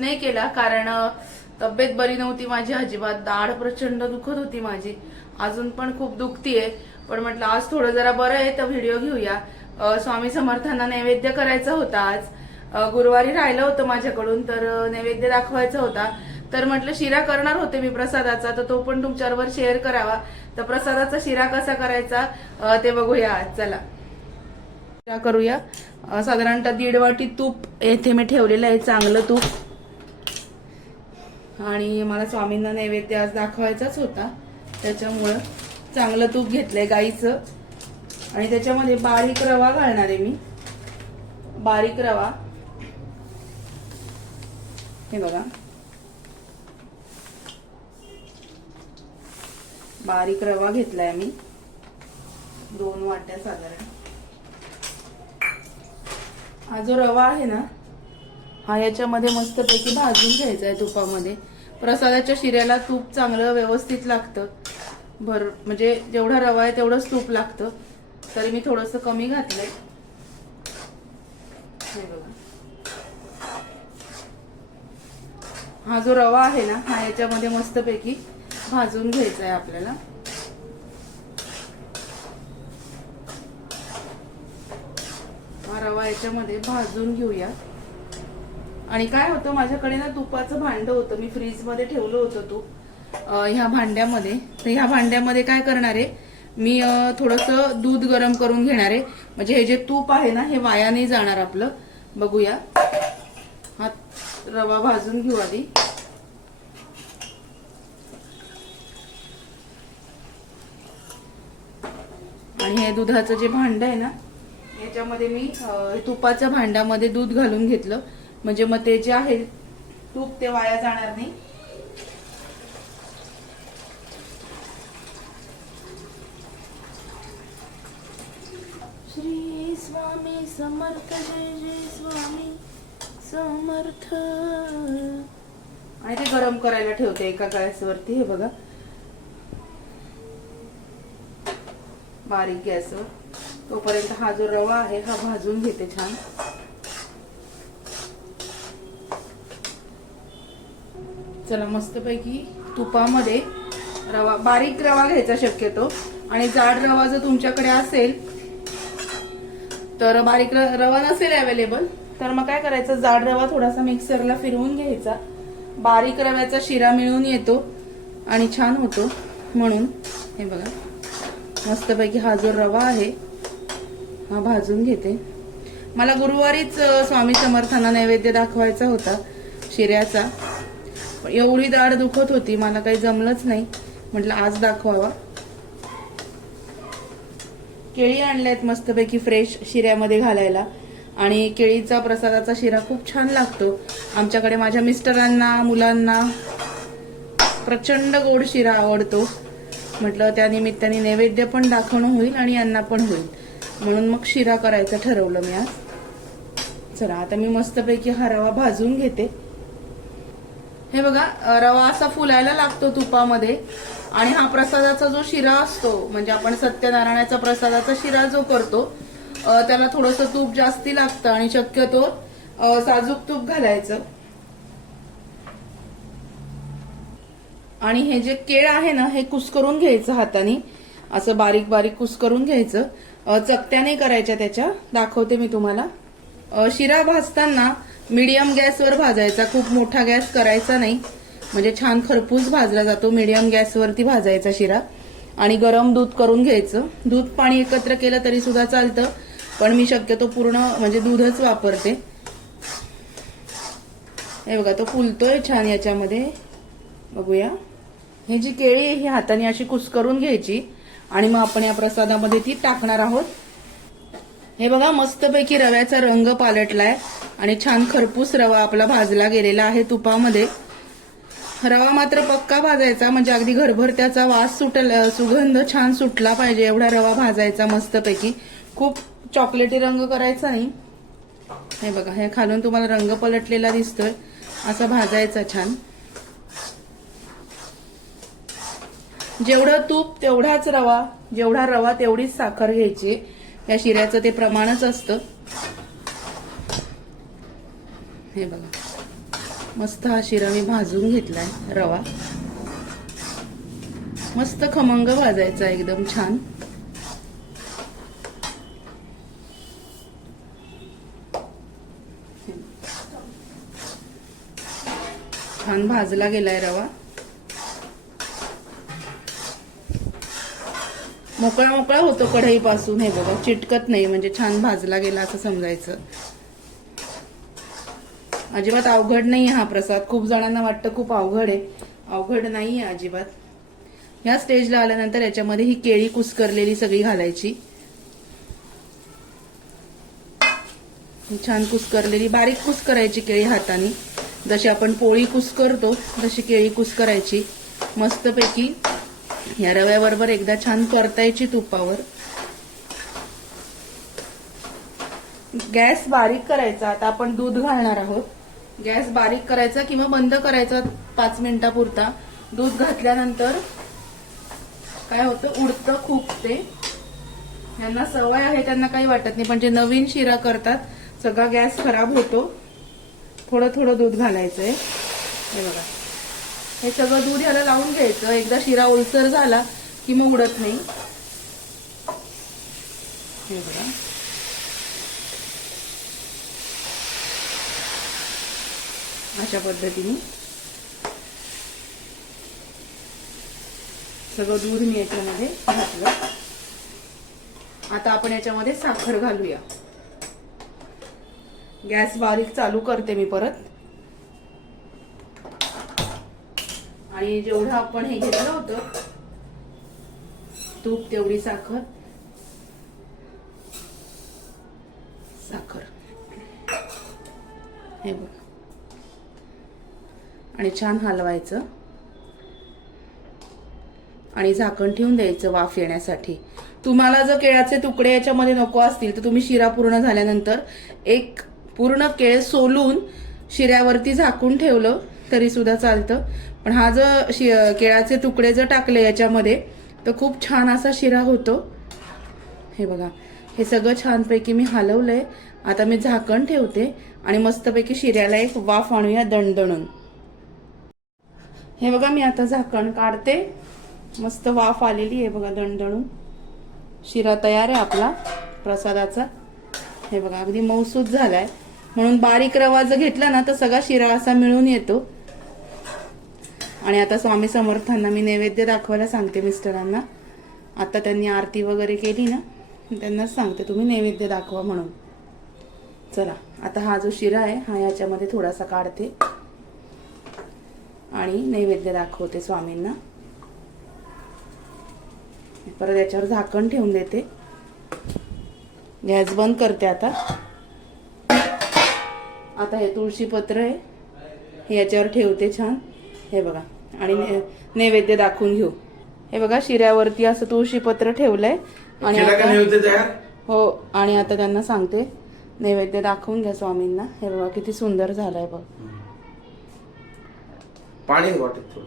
नाही केला कारण तब्येत बरी नव्हती माझी अजिबात दाढ प्रचंड दुखत होती माझी. अजून पण खूप दुखतीये. पण म्हटलं आज थोडं जरा बरं आहे तर व्हिडिओ घेऊया. स्वामी समर्थांना नैवेद्य करायचा होता आज. गुरुवारी राहिलं होतं माझ्याकडून तर नैवेद्य दाखवायचा होता. तर म्हटलं शिरा करणार होते मी प्रसादाचा तर तो पण तुमच्यावर शेअर करावा. तर प्रसादाचा शिरा कसा करायचा ते बघूया आज. चला. शिरा करूया. साधारणतः दीड वाटी तूप येथे मी ठेवलेलं आहे चांगलं तूप. आणि मला स्वामींना नैवेद्य आज दाखवायचाच होता. त्याच्यामुळं चांगलं तूप घेतलंय गाईचं. आणि त्याच्यामध्ये बारीक रवा घालणार आहे मी. बारीक रवा. हे बघा. बारीक रवा घेतलाय मी. दोन वाट्या साधारण. हा जो रवा आहे ना हा याच्यामध्ये मस्तपैकी भाजून घ्यायचा आहे तुपामध्ये. प्रसादाच्या शिऱ्याला तूप चांगलं व्यवस्थित लागतं. भर म्हणजे जेवढा रवा आहे तेवढंच तूप लागतं. तरी मी थोडंसं कमी घातलंय. हे बघा. हा जो रवा आहे ना हा याच्यामध्ये मस्तपैकी भाजून घ्यायचा आहे आपल्याला. हा रवा याच्यामध्ये भाजून घेऊया. आणि काय होतं माझ्याकडे ना तुपाचं भांड होतं. मी फ्रीजमध्ये ठेवलं होतं तूप. ह्या भांड्यामध्ये. तर ह्या भांड्यामध्ये काय करणार आहे मी थोडस दूध गरम करून घेणार आहे. म्हणजे हे जे तूप आहे ना हे वाया नाही जाणार आपलं. बघूया. हा रवा भाजून घेऊ आधी. आणि हे दुधाचं जे भांड आहे ना याच्यामध्ये मी तुपाच्या भांड्यामध्ये दूध घालून घेतलं. म्हणजे मग ते जे आहे तूप ते वाया जाणार नाही. श्री स्वामी समर्थ जय जय स्वामी समर्थ. आणि ते गरम करायला ठेवते एका गॅसवरती हे बघा. बारीक गॅसवर. तोपर्यंत हा जो रवा आहे हा भाजून घेते छान. चला मस्तपैकी तुपामध्ये रवा बारीक रवा घ्यायचा शक्यतो. आणि जाड रवा जर तुमच्याकडे असेल तर बारीक र- रवा नसेल अवेलेबल तर मग काय करायचं जाड रवा थोडासा मिक्सरला फिरवून घ्यायचा. बारीक रव्याचा शिरा मिळून येतो आणि छान होतो म्हणून. हे बघा मस्तपैकी हा जो रवा आहे हा भाजून घेते. मला गुरुवारीच स्वामी समर्थांना नैवेद्य दाखवायचा होता शिऱ्याचा. पण एवढी दाढ दुखत होती मला काही जमलंच नाही. म्हटलं आज दाखवावा. केळी आणल्यात मस्तपैकी फ्रेश शिऱ्यामध्ये घालायला. आणि केळीचा प्रसादाचा शिरा खूप छान लागतो. आमच्याकडे माझ्या मिस्टरांना मुलांना प्रचंड गोड शिरा आवडतो. म्हटलं त्या निमित्ताने नैवेद्य पण दाखवणं होईल आणि यांना पण होईल. म्हणून मग शिरा करायचं ठरवलं मी आज. चला आता मी मस्तपैकी हा रवा भाजून घेते. हे बघा रवा असा फुलायला लागतो तुपामध्ये. आणि हा प्रसादाचा जो शिरा असतो म्हणजे आपण सत्यनारायणाचा प्रसादाचा शिरा जो करतो त्याला थोडस तूप जास्ती लागतं आणि शक्यतो साजूक तूप घालायचं. आणि हे जे केळ आहे ना हे कुस्करून घ्यायचं हाताने. असं बारीक बारीक कुस्करून घ्यायचं. अ, चकत्याने करायच्या त्याच्या. दाखवते मी तुम्हाला. शिरा भाजताना मीडियम गॅसवर भाजायचा. खूप मोठा गॅस करायचा नाही. म्हणजे छान खरपूस भाजला जातो. मीडियम गॅसवरती भाजायचा शिरा. आणि गरम दूध करून घ्यायचं. दूध पाणी एकत्र केलं तरी सुद्धा चालतं. पण मी शक्यतो पूर्ण म्हणजे दूधच वापरते. हे बघा तो फुलतोय छान याच्यामध्ये. बघूया. ही जी केळी आहे ही हाताने अशी कुस्करून घ्यायची. आणि मग आपण या प्रसादामध्ये ती टाकणार आहोत. हे बघा मस्तपैकी रव्याचा रंग पालटलाय आणि छान खरपूस रवा आपला भाजला गेलेला आहे तुपामध्ये. रवा मात्र पक्का भाजायचा म्हणजे अगदी घरभर त्याचा वास सुटल सुगंध छान सुटला पाहिजे एवढा रवा भाजायचा मस्तपैकी. खूप चॉकलेटी रंग करायचा नाही. हे बघा हे खालून तुम्हाला रंग पलटलेला दिसतोय. असा भाजायचा छान. जेवढं तूप तेवढाच रवा जेवढा रवा तेवढीच साखर घ्यायची. या शिऱ्याचं ते प्रमाणच असतं. हे बघा. मस्त हा शिरा मी भाजून घेतलाय रवा. मस्त खमंग भाजायचा एकदम छान. छान भाजला गेलाय रवा. मोकळा मोकळा होतो कढईपासून हे बघा चिटकत नाही म्हणजे छान भाजला गेला असं समजायचं. अजिबात अवघड नाही हा प्रसाद. खूप जणांना वाटतं खूप अवघड आहे. अवघड नाही आहे अजिबात. ह्या स्टेजला आल्यानंतर याच्यामध्ये ही केळी कुस्करलेली सगळी घालायची. छान कुस्करलेली बारीक कुस्करायची केळी हाताने. जशी आपण पोळी कुस्करतो तशी केळी कुस्करायची. मस्तपैकी या रव्याबरोबर एकदा छान परतायची तुपावर. गॅस बारीक करायचा. आता आपण दूध घालणार आहोत. गॅस बारीक करायचा किंवा बंद करायचा पाच मिनिटापुरता. दूध घातल्यानंतर काय होतं? उडतं खूप ते. यांना सवय आहे त्यांना काही वाटत नाही. पण जे नवीन शिरा करतात सगळा गॅस खराब होतो. थोडं थोडं दूध घालायचंय. हे बघा. हे सगळं दूध ह्याला लावून घ्यायचं. एकदा शिरा ओलसर झाला की मग उडत नाही. हे बघा. अशा पद्धतीने. सगळं दूध मी याच्यामध्ये घातलं. आता आपण याच्यामध्ये साखर घालूया. गॅस बारीक चालू करते मी परत. आणि जेवढं आपण हे घेतलं होतं तूप तेवढी साखर. साखर. हे बघ. आणि छान हलवायचं. आणि झाकण ठेवून द्यायचं वाफ येण्यासाठी. तुम्हाला जर केळाचे तुकडे याच्यामध्ये नको असतील तर तुम्ही शिरा पूर्ण झाल्यानंतर एक पूर्ण केळ सोलून शिऱ्यावरती झाकून ठेवलं. तरी सुद्धा चालतं. पण हा जर शि केळाचे तुकडे जर टाकले याच्यामध्ये तर खूप छान असा शिरा होतो. हे बघा हे सगळं छानपैकी मी हलवलंय. आता मी झाकण ठेवते आणि मस्तपैकी शिऱ्याला एक वाफ आणूया दणदणून. हे बघा मी आता झाकण काढते. मस्त वाफ आलेली आहे बघा दणदणून. शिरा तयार आहे आपला प्रसादाचा. हे बघा अगदी मऊसूद झालाय. म्हणून बारीक रवा जर घेतला ना तर सगळा शिरा असा मिळून येतो. आणि आता स्वामी समर्थांना मी नैवेद्य दाखवायला सांगते मिस्टरांना. आता त्यांनी आरती वगैरे केली ना त्यांनाच सांगते तुम्ही नैवेद्य दाखवा म्हणून. चला आता हा जो शिरा आहे हा याच्यामध्ये थोडासा काढते. आणि नैवेद्य दाखवते स्वामींना. परत याच्यावर झाकण ठेवून देते. गॅस बंद करते आता. आता हे तुळशी पत्र आहे हे याच्यावर ठेवते छान. हे बघा. आणि नै- नैवेद्य दाखवून घेऊ. हे बघा शिऱ्यावरती असं तुळशी पत्र ठेवलंय. आणि केला का आता नैवेद्य तयार? हो आणि आता त्यांना सांगते. नैवेद्य दाखवून घ्या स्वामींना. हे बघा किती सुंदर झालंय बघ. पाणी वाटत थोडं